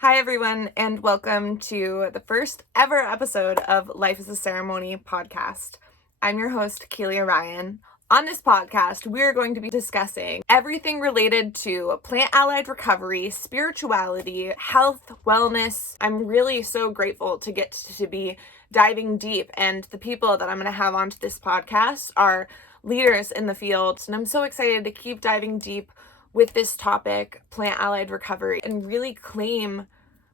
Hi everyone, and welcome to the first ever episode of Life is a Ceremony podcast. I'm your host, Keelia Ryan. On this podcast, we're going to be discussing everything related to plant-allied recovery, spirituality, health, wellness. I'm really so grateful to get to be diving deep, and the people that I'm going to have onto this podcast are leaders in the field, and I'm so excited to keep diving deep with this topic, plant-allied recovery, and really claim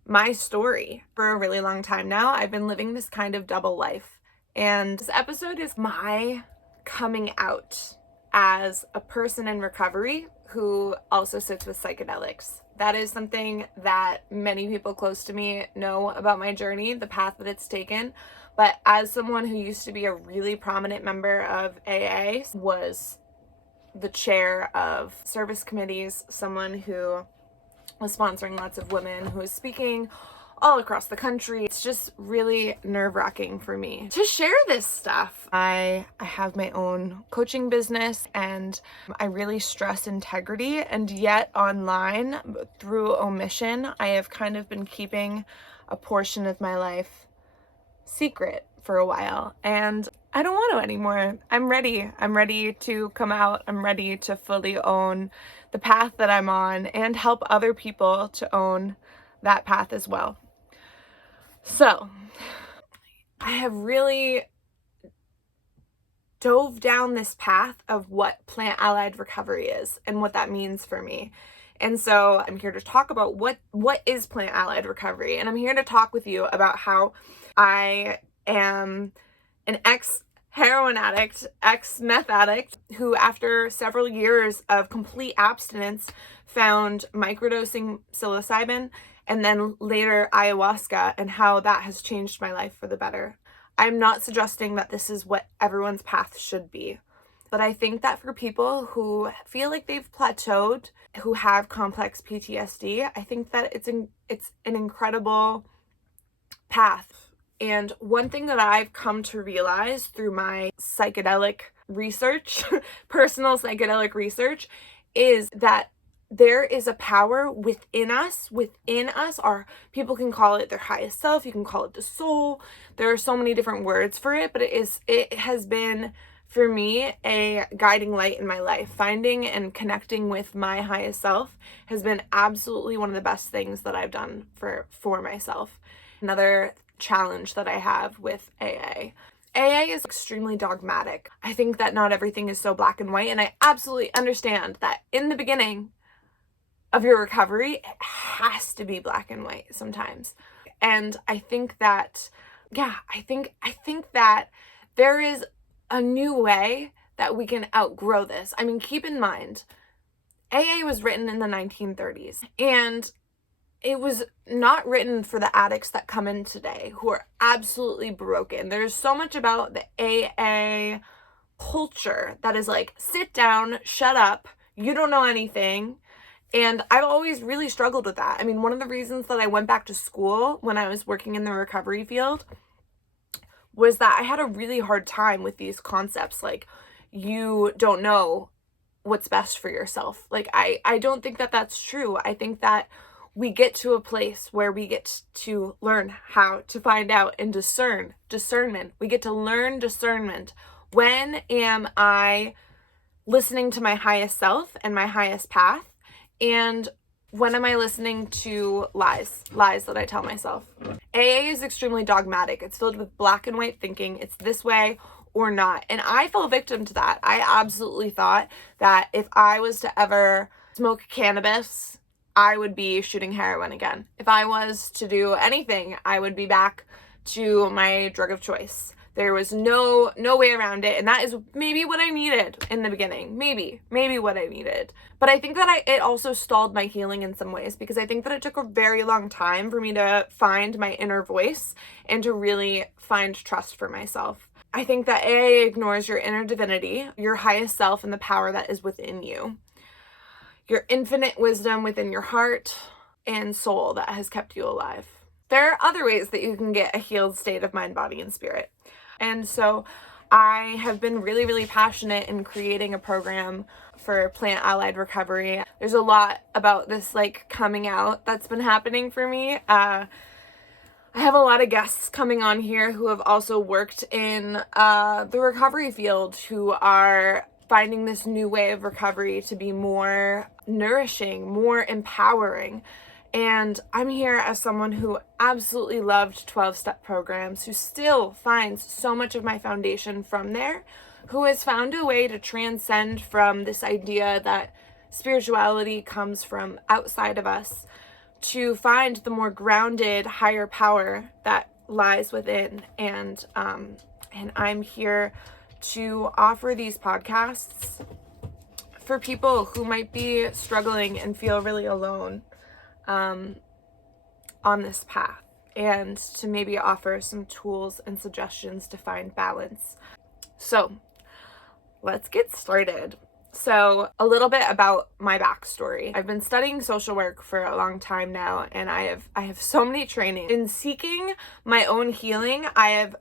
my story. For a really long time now, I've been living this kind of double life. And this episode is my coming out as a person in recovery who also sits with psychedelics. That is something that many people close to me know about my journey, the path that it's taken. But as someone who used to be a really prominent member of AA, was the chair of service committees, someone who was sponsoring lots of women, who was speaking all across the country. It's just really nerve-wracking for me to share this stuff. I have my own coaching business, and I really stress integrity, and yet online, through omission, I have kind of been keeping a portion of my life secret for a while, and I don't want to anymore. I'm ready to come out. I'm ready to fully own the path that I'm on and help other people to own that path as well. So I have really dove down this path of what plant-allied recovery is and what that means for me. And so I'm here to talk about what is plant-allied recovery, and I'm here to talk with you about how I am an ex-heroin addict, ex-meth addict, who after several years of complete abstinence found microdosing psilocybin and then later ayahuasca, and how that has changed my life for the better. I'm not suggesting that this is what everyone's path should be, but I think that for people who feel like they've plateaued, who have complex PTSD, I think that it's an incredible path. And one thing that I've come to realize through my psychedelic research, personal psychedelic research, is that there is a power within us, or people can call it their highest self, you can call it the soul. There are so many different words for it, but it has been, for me, a guiding light in my life. Finding and connecting with my highest self has been absolutely one of the best things that I've done for myself. Another challenge that I have with AA. AA is extremely dogmatic. I think that not everything is so black and white, and I absolutely understand that in the beginning of your recovery, it has to be black and white sometimes. And I think that, I think that there is a new way that we can outgrow this. I mean, keep in mind, AA was written in the 1930s, and it was not written for the addicts that come in today who are absolutely broken. There's so much about the AA culture that is like, sit down, shut up, you don't know anything. And I've always really struggled with that. I mean, one of the reasons that I went back to school when I was working in the recovery field was that I had a really hard time with these concepts. Like, you don't know what's best for yourself. Like, I don't think that that's true. I think that we get to a place where we get to learn how to find out and discernment. We get to learn discernment. When am I listening to my highest self and my highest path? And when am I listening to lies that I tell myself? AA is extremely dogmatic. It's filled with black and white thinking. It's this way or not. And I fell victim to that. I absolutely thought that if I was to ever smoke cannabis, I would be shooting heroin again. If I was to do anything, I would be back to my drug of choice. There was no way around it, and that is maybe what I needed in the beginning. Maybe what I needed. But I think that it also stalled my healing in some ways, because I think that it took a very long time for me to find my inner voice and to really find trust for myself. I think that AA ignores your inner divinity, your highest self, and the power that is within you. Your infinite wisdom within your heart and soul that has kept you alive. There are other ways that you can get a healed state of mind, body, and spirit. And so I have been really, really passionate in creating a program for plant allied recovery. There's a lot about this like coming out that's been happening for me. I have a lot of guests coming on here who have also worked in the recovery field, who are finding this new way of recovery to be more nourishing, more empowering. And I'm here as someone who absolutely loved 12-step programs, who still finds so much of my foundation from there, who has found a way to transcend from this idea that spirituality comes from outside of us, to find the more grounded, higher power that lies within. And I'm here to offer these podcasts for people who might be struggling and feel really alone on this path, and to maybe offer some tools and suggestions to find balance. So let's get started. So a little bit about my backstory. I've been studying social work for a long time now, and I have so many trainings. In seeking my own healing, I've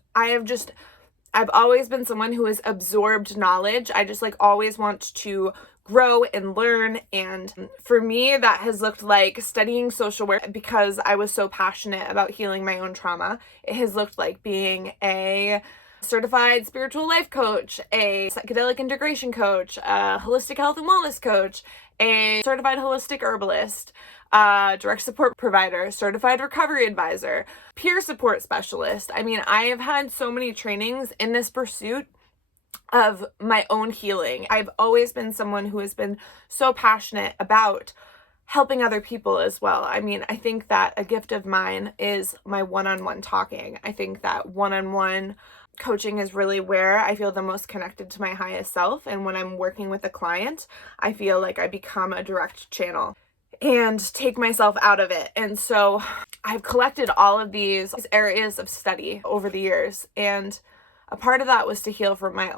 always been someone who has absorbed knowledge. I just like always want to grow and learn. And for me, that has looked like studying social work because I was so passionate about healing my own trauma. It has looked like being a certified spiritual life coach, a psychedelic integration coach, a holistic health and wellness coach, a certified holistic herbalist, direct support provider, certified recovery advisor, peer support specialist. I mean, I have had so many trainings in this pursuit of my own healing. I've always been someone who has been so passionate about helping other people as well. I mean, I think that a gift of mine is my one-on-one talking. I think that one-on-one coaching is really where I feel the most connected to my highest self. And when I'm working with a client, I feel like I become a direct channel and take myself out of it. And so I've collected all of these areas of study over the years, and a part of that was to heal from my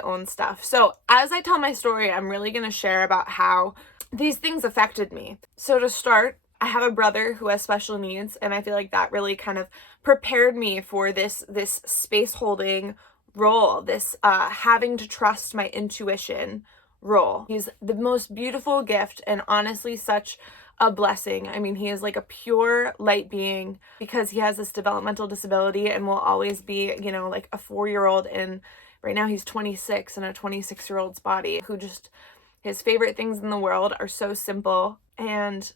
own stuff. So as I tell my story, I'm really going to share about how these things affected me. So to start, I have a brother who has special needs, and I feel like that really kind of prepared me for this space holding role, this having to trust my intuition role. He's the most beautiful gift, and honestly such a blessing. I mean, he is like a pure light being because he has this developmental disability and will always be, you know, like a 4-year-old, and right now he's 26 in a 26-year-old's body, who just, his favorite things in the world are so simple, and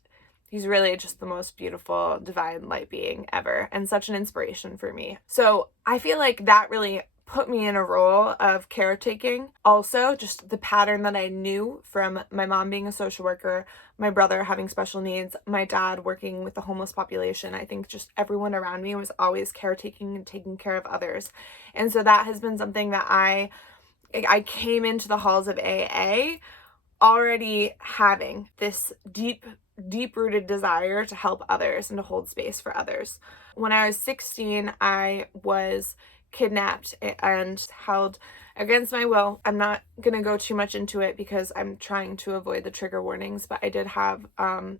he's really just the most beautiful, divine light being ever, and such an inspiration for me. So I feel like that really put me in a role of caretaking. Also, just the pattern that I knew from my mom being a social worker, my brother having special needs, my dad working with the homeless population. I think just everyone around me was always caretaking and taking care of others. And so that has been something that I came into the halls of AA already having this deep-rooted desire to help others and to hold space for others. When I was 16, I was kidnapped and held against my will. I'm not going to go too much into it because I'm trying to avoid the trigger warnings, but I did have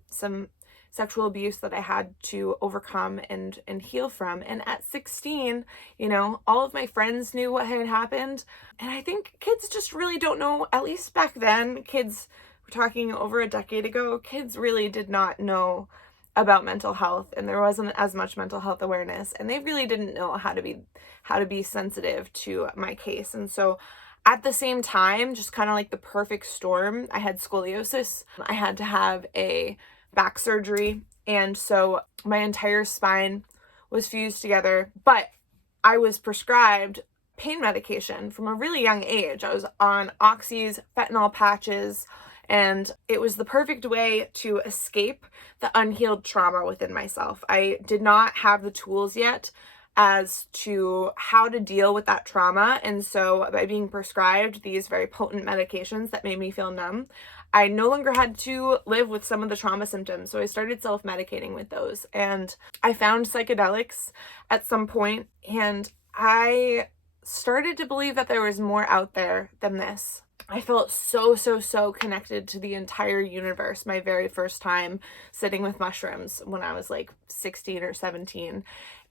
some sexual abuse that I had to overcome and heal from. And at 16, you know, all of my friends knew what had happened. And I think kids just really don't know, at least back then, kids, we're talking over a decade ago, kids really did not know about mental health, and there wasn't as much mental health awareness, and they really didn't know how to be sensitive to my case. And so at the same time, just kind of like the perfect storm, I had scoliosis. I had to have a back surgery, and so my entire spine was fused together, but I was prescribed pain medication from a really young age. I was on oxys, fentanyl patches, and it was the perfect way to escape the unhealed trauma within myself. I did not have the tools yet as to how to deal with that trauma. And so by being prescribed these very potent medications that made me feel numb, I no longer had to live with some of the trauma symptoms. So I started self-medicating with those. And I found psychedelics at some point, and I started to believe that there was more out there than this. I felt so connected to the entire universe my very first time sitting with mushrooms when I was like 16 or 17.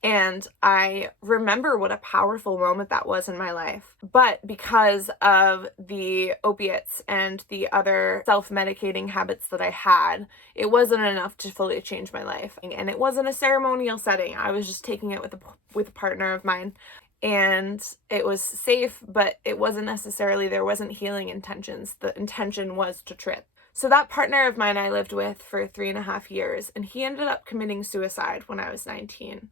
And I remember what a powerful moment that was in my life. But because of the opiates and the other self-medicating habits that I had, it wasn't enough to fully change my life. And it wasn't a ceremonial setting. I was just taking it with a partner of mine. And it was safe, but it wasn't necessarily, there wasn't healing intentions. The intention was to trip. So that partner of mine I lived with for 3.5 years, and he ended up committing suicide when I was 19.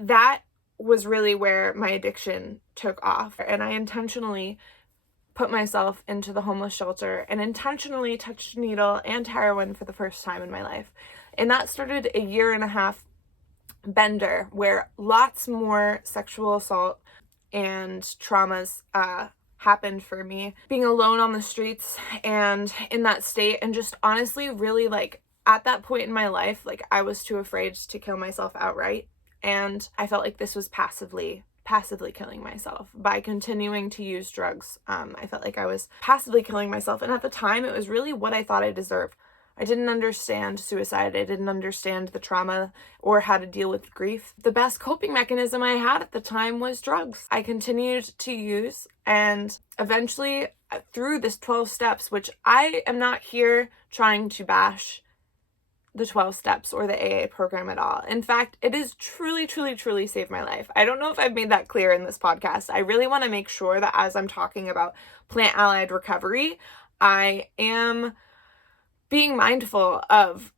That was really where my addiction took off. And I intentionally put myself into the homeless shelter and intentionally touched a needle and heroin for the first time in my life. And that started a 1.5 year bender where lots more sexual assault and traumas happened for me. Being alone on the streets and in that state, and just honestly really like at that point in my life, like I was too afraid to kill myself outright. And I felt like this was passively killing myself by continuing to use drugs. I felt like I was passively killing myself. And at the time, it was really what I thought I deserved. I didn't understand suicide. I didn't understand the trauma or how to deal with grief. The best coping mechanism I had at the time was drugs. I continued to use, and eventually through this 12 steps, which I am not here trying to bash the 12 steps or the AA program at all. In fact, it has truly saved my life. I don't know if I've made that clear in this podcast. I really want to make sure that as I'm talking about plant allied recovery, I am being mindful of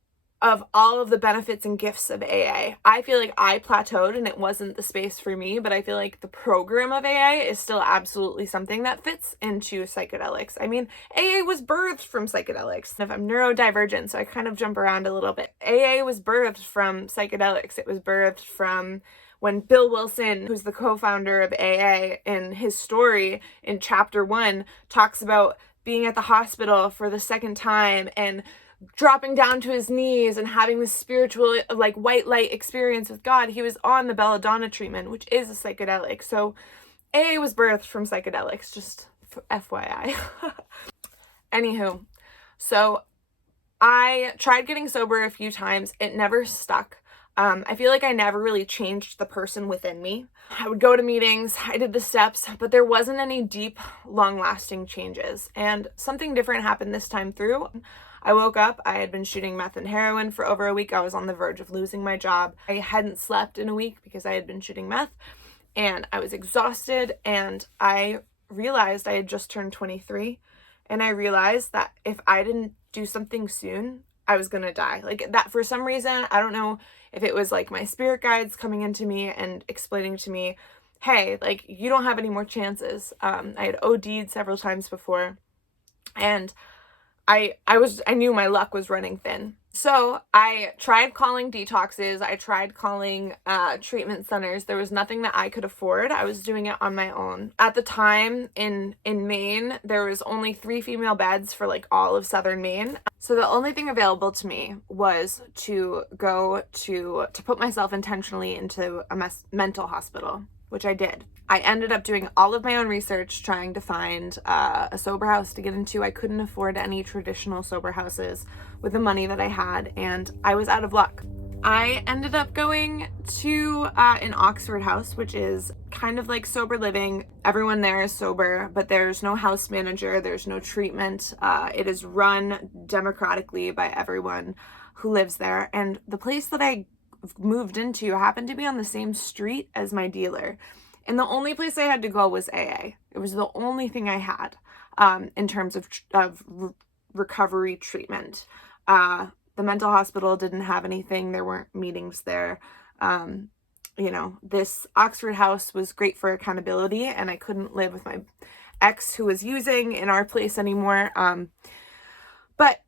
all of the benefits and gifts of AA. I feel like I plateaued and it wasn't the space for me, but I feel like the program of AA is still absolutely something that fits into psychedelics. I mean, AA was birthed from psychedelics. I'm neurodivergent, so I kind of jump around a little bit. AA was birthed from psychedelics. It was birthed from when Bill Wilson, who's the co-founder of AA, in his story in chapter 1, talks about being at the hospital for the second time and dropping down to his knees and having this spiritual, like, white light experience with God. He was on the belladonna treatment, which is a psychedelic. So AA was birthed from psychedelics, just FYI. Anywho, so I tried getting sober a few times. It never stuck. I feel like I never really changed the person within me. I would go to meetings, I did the steps, but there wasn't any deep, long-lasting changes. And something different happened this time through. I woke up, I had been shooting meth and heroin for over a week. I was on the verge of losing my job. I hadn't slept in a week because I had been shooting meth, and I was exhausted, and I realized I had just turned 23, and I realized that if I didn't do something soon, I was gonna die. Like that, for some reason, I don't know if it was like my spirit guides coming into me and explaining to me, hey, like, you don't have any more chances. I had OD'd several times before, and I knew my luck was running thin. So I tried calling detoxes. I tried calling treatment centers. There was nothing that I could afford. I was doing it on my own. At the time in Maine, there was only 3 female beds for like all of southern Maine. So the only thing available to me was to go to put myself intentionally into a mental hospital, which I did. I ended up doing all of my own research trying to find a sober house to get into. I couldn't afford any traditional sober houses with the money that I had, and I was out of luck. I ended up going to an Oxford house, which is kind of like sober living. Everyone there is sober, but there's no house manager, there's no treatment. It is run democratically by everyone who lives there. And the place that I moved into happened to be on the same street as my dealer. And the only place I had to go was AA. It was the only thing I had in terms of recovery treatment. The mental hospital didn't have anything. There weren't meetings there. This Oxford house was great for accountability, and I couldn't live with my ex who was using in our place anymore. But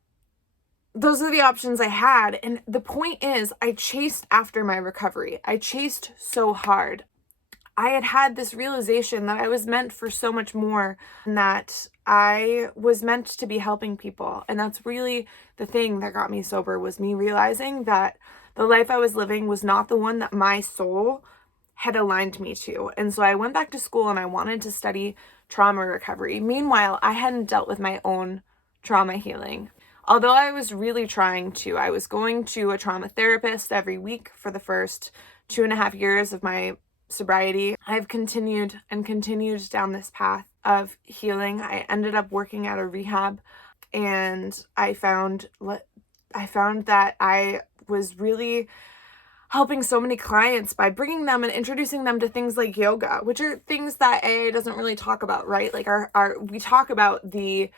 those are the options I had. And the point is, I chased after my recovery. I chased so hard. I had this realization that I was meant for so much more, and that I was meant to be helping people. And that's really the thing that got me sober, was me realizing that the life I was living was not the one that my soul had aligned me to. And so I went back to school and I wanted to study trauma recovery. Meanwhile, I hadn't dealt with my own trauma healing. Although I was really trying to, I was going to a trauma therapist every week for the first 2.5 years of my sobriety. I've continued and continued down this path of healing. I ended up working at a rehab, and I found that I was really helping so many clients by bringing them and introducing them to things like yoga, which are things that AA doesn't really talk about, right? Like we talk about the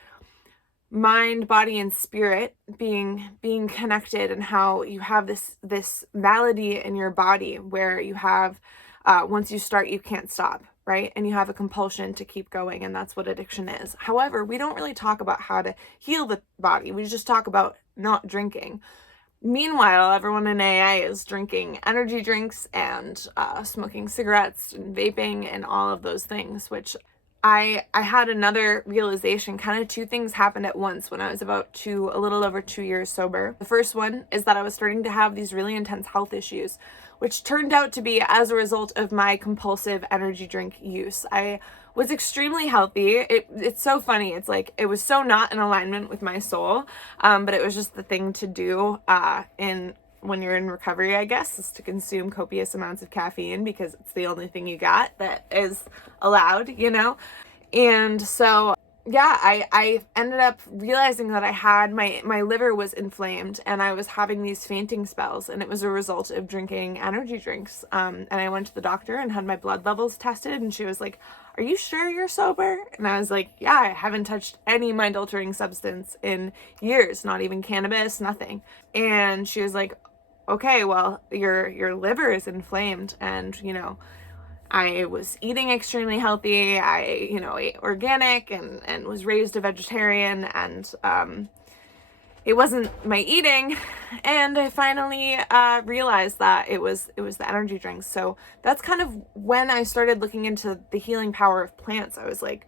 mind, body, and spirit being connected, and how you have this malady in your body where you have once you start, you can't stop, right? And you have a compulsion to keep going, and that's what addiction is. However, we don't really talk about how to heal the body. We just talk about not drinking. Meanwhile, everyone in AA is drinking energy drinks and smoking cigarettes and vaping and all of those things, which I had another realization. Kind of two things happened at once when I was about a little over 2 years sober. The first one is that I was starting to have these really intense health issues, which turned out to be as a result of my compulsive energy drink use. I was extremely healthy. It's so funny. It's like, it was so not in alignment with my soul, but it was just the thing to do when you're in recovery, I guess, is to consume copious amounts of caffeine, because it's the only thing you got that is allowed, And so, yeah, I ended up realizing that I had my liver was inflamed, and I was having these fainting spells, and it was a result of drinking energy drinks. And I went to the doctor and had my blood levels tested, and she was like, "Are you sure you're sober?" And I was like, "Yeah, I haven't touched any mind-altering substance in years, not even cannabis, nothing." And she was like, "Okay, well, your liver is inflamed." And I was eating extremely healthy. I ate organic and was raised a vegetarian, and it wasn't my eating. And I finally realized that it was the energy drinks. So that's kind of when I started looking into the healing power of plants. I was like,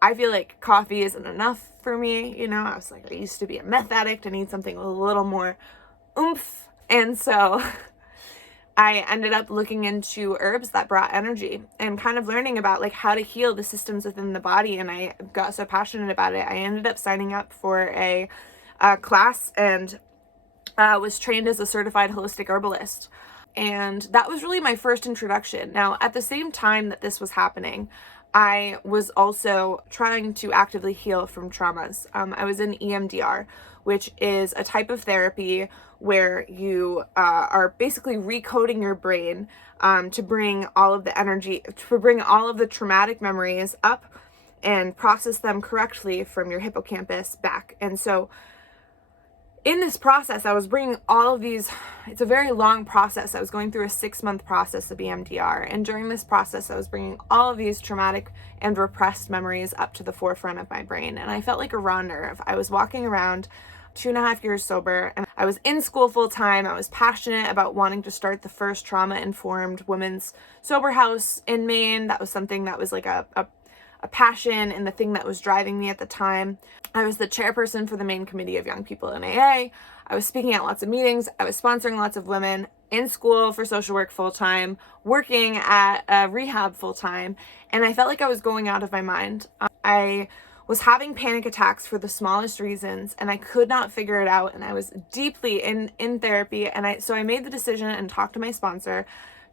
I feel like coffee isn't enough for me. I was like, I used to be a meth addict. I need something with a little more oomph. And so I ended up looking into herbs that brought energy and kind of learning about like how to heal the systems within the body. And I got so passionate about it, I ended up signing up for a class and was trained as a certified holistic herbalist. And that was really my first introduction. Now, at the same time that this was happening, I was also trying to actively heal from traumas. I was in EMDR, which is a type of therapy where you are basically recoding your brain to bring all of the energy, to bring all of the traumatic memories up and process them correctly from your hippocampus back. And so in this process, I was bringing all of these, it's a very long process. I was going through a 6-month process of EMDR. And during this process, I was bringing all of these traumatic and repressed memories up to the forefront of my brain. And I felt like a raw nerve. I was walking around 2.5 years sober, and I was in school full time. I was passionate about wanting to start the first trauma-informed women's sober house in Maine. That was something that was like a passion and the thing that was driving me at the time. I was the chairperson for the Maine Committee of Young People in AA. I was speaking at lots of meetings. I was sponsoring lots of women, in school for social work full-time, working at a rehab full-time, and I felt like I was going out of my mind. I was having panic attacks for the smallest reasons, and I could not figure it out, and I was deeply in therapy, and so I made the decision and talked to my sponsor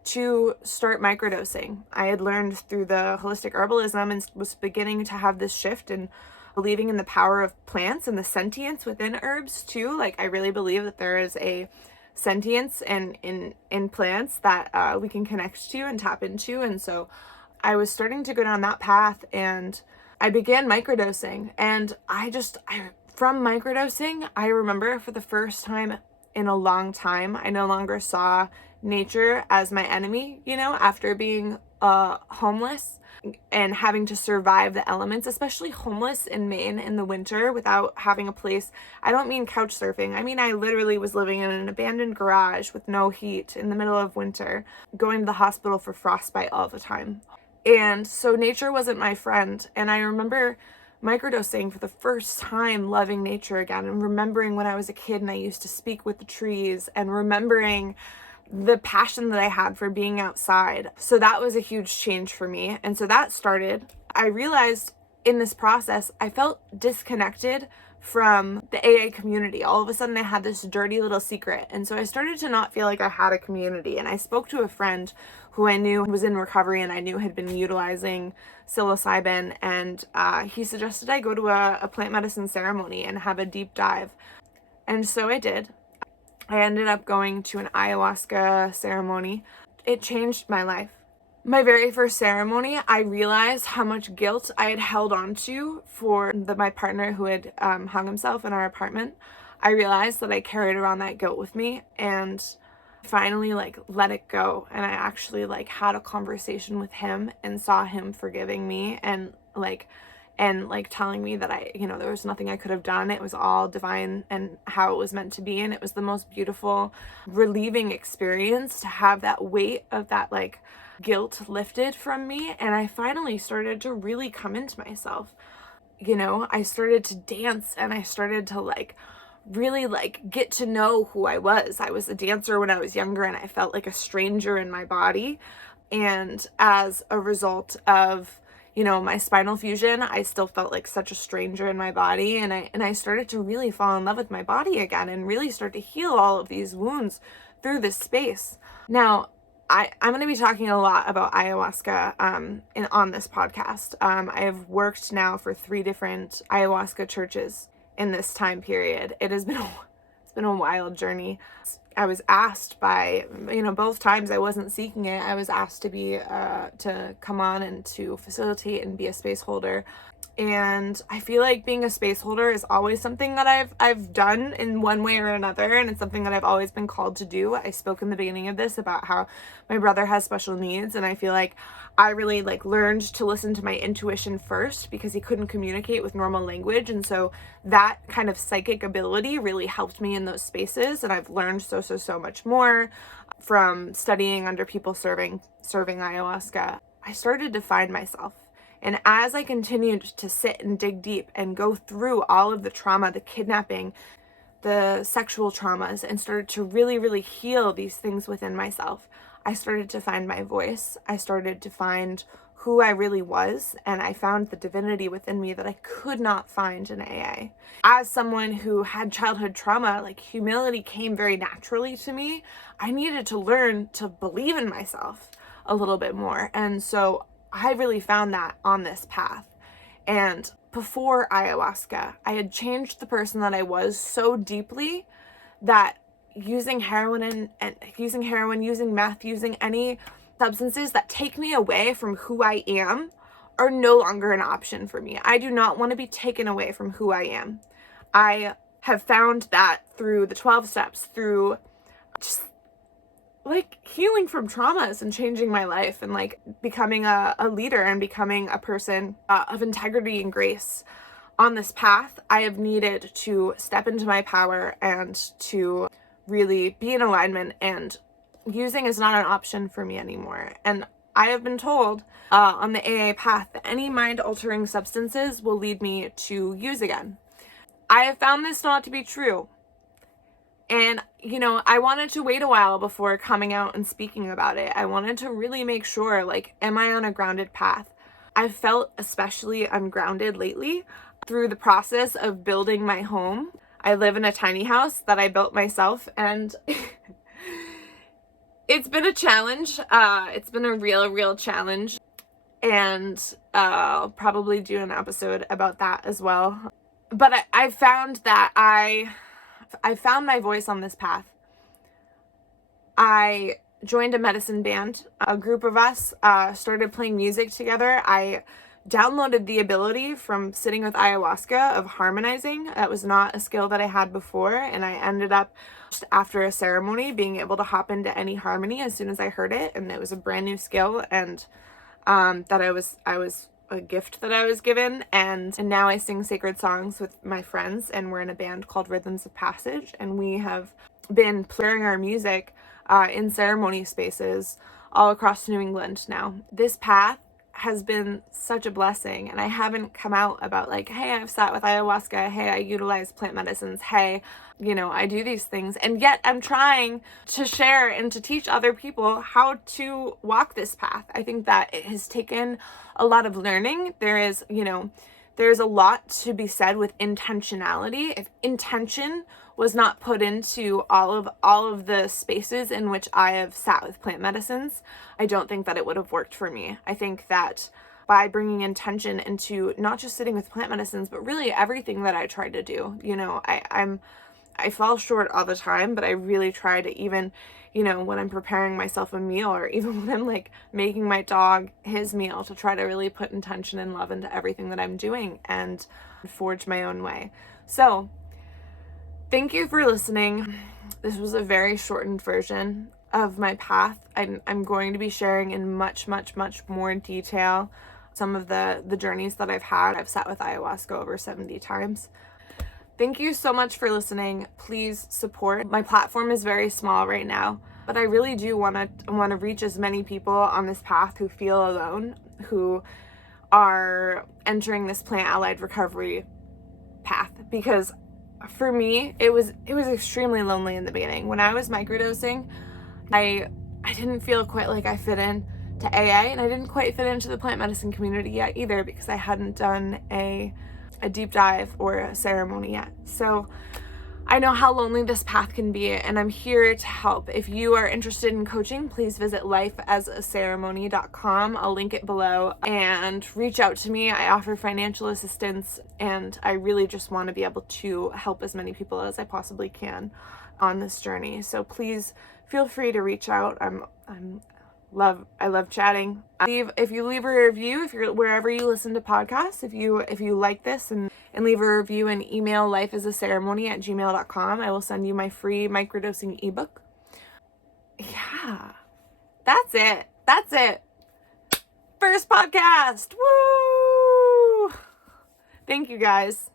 to start microdosing. I had learned through the holistic herbalism and was beginning to have this shift and believing in the power of plants and the sentience within herbs too. Like, I really believe that there is a sentience in plants that we can connect to and tap into. And so I was starting to go down that path, and I began microdosing. And from microdosing, I remember for the first time in a long time, I no longer saw nature as my enemy, after being homeless and having to survive the elements, especially homeless in Maine in the winter without having a place. I don't mean couch surfing. I mean, I literally was living in an abandoned garage with no heat in the middle of winter, going to the hospital for frostbite all the time. And so nature wasn't my friend. And I remember microdosing for the first time, loving nature again, and remembering when I was a kid and I used to speak with the trees, and remembering the passion that I had for being outside. So that was a huge change for me. And so that started. I realized in this process, I felt disconnected from the AA community. All of a sudden I had this dirty little secret. And so I started to not feel like I had a community. And I spoke to a friend who I knew was in recovery and I knew had been utilizing psilocybin. And he suggested I go to a plant medicine ceremony and have a deep dive. And so I did. I ended up going to an ayahuasca ceremony. It changed my life. My very first ceremony, I realized how much guilt I had held on to for my partner who had hung himself in our apartment. I realized that I carried around that guilt with me, and finally let it go. And I actually had a conversation with him and saw him forgiving me and telling me that there was nothing I could have done. It was all divine and how it was meant to be. And it was the most beautiful, relieving experience to have that weight of that guilt lifted from me. And I finally started to really come into myself. I started to dance and I started to really get to know who I was. I was a dancer when I was younger and I felt like a stranger in my body. And as a result of my spinal fusion, I still felt like such a stranger in my body. And I started to really fall in love with my body again and really start to heal all of these wounds through this space. Now, I'm going to be talking a lot about ayahuasca on this podcast. I have worked now for 3 different ayahuasca churches in this time period. It's been a wild journey. I was asked by, both times I wasn't seeking it. I was asked to come on and to facilitate and be a space holder. And I feel like being a space holder is always something that I've done in one way or another, and it's something that I've always been called to do. I spoke in the beginning of this about how my brother has special needs, and I feel like I really learned to listen to my intuition first because he couldn't communicate with normal language, and so that kind of psychic ability really helped me in those spaces. And I've learned so much more from studying under people serving ayahuasca. I started to find myself. And as I continued to sit and dig deep and go through all of the trauma, the kidnapping, the sexual traumas, and started to really, really heal these things within myself, I started to find my voice. I started to find who I really was, and I found the divinity within me that I could not find in AA. As someone who had childhood trauma, humility came very naturally to me. I needed to learn to believe in myself a little bit more. And so I really found that on this path. And before ayahuasca, I had changed the person that I was so deeply that using heroin, using meth, using any substances that take me away from who I am are no longer an option for me. I do not want to be taken away from who I am. I have found that through the 12 steps, through just healing from traumas and changing my life and becoming a leader and becoming a person of integrity and grace. On this path, I have needed to step into my power and to really be in alignment, and using is not an option for me anymore. And I have been told on the AA path that any mind-altering substances will lead me to use again. I have found this not to be true. And, I wanted to wait a while before coming out and speaking about it. I wanted to really make sure, am I on a grounded path? I've felt especially ungrounded lately through the process of building my home. I live in a tiny house that I built myself, and it's been a challenge. It's been a real challenge. And I'll probably do an episode about that as well. But I found that I found my voice on this path. I joined a medicine band. A group of us started playing music together. I downloaded the ability from sitting with ayahuasca of harmonizing. That was not a skill that I had before, and I ended up just after a ceremony being able to hop into any harmony as soon as I heard it, and it was a brand new skill, and that I was a gift that I was given. And now I sing sacred songs with my friends, and we're in a band called Rhythms of Passage, and we have been playing our music in ceremony spaces all across New England now. This path has been such a blessing, and I haven't come out about like, hey, I've sat with ayahuasca, hey, I utilize plant medicines, hey, I do these things, and yet I'm trying to share and to teach other people how to walk this path. I think that it has taken a lot of learning. There's a lot to be said with intentionality. If intention was not put into all of the spaces in which I have sat with plant medicines, I don't think that it would have worked for me. I think that by bringing intention into not just sitting with plant medicines, but really everything that I tried to do, I fall short all the time, but I really try to, even, when I'm preparing myself a meal, or even when I'm like making my dog his meal, to try to really put intention and love into everything that I'm doing and forge my own way. So thank you for listening. This was a very shortened version of my path. I'm going to be sharing in much, much, much more detail some of the journeys that I've had. I've sat with ayahuasca over 70 times. Thank you so much for listening. Please support. My platform is very small right now, but I really do want to reach as many people on this path who feel alone, who are entering this plant-allied recovery path, because for me, it was extremely lonely in the beginning. When I was microdosing, I didn't feel quite like I fit in to AA, and I didn't quite fit into the plant medicine community yet either, because I hadn't done a deep dive or a ceremony yet. So I know how lonely this path can be, and I'm here to help. If you are interested in coaching, please visit lifeasaceremony.com. I'll link it below, and reach out to me. I offer financial assistance, and I really just want to be able to help as many people as I possibly can on this journey. So please feel free to reach out. I love chatting. If you leave a review, if you're wherever you listen to podcasts, if you like this, and leave a review and email lifeasaceremony@gmail.com, I will send you my free microdosing ebook. Yeah, that's it. First podcast. Woo! Thank you guys.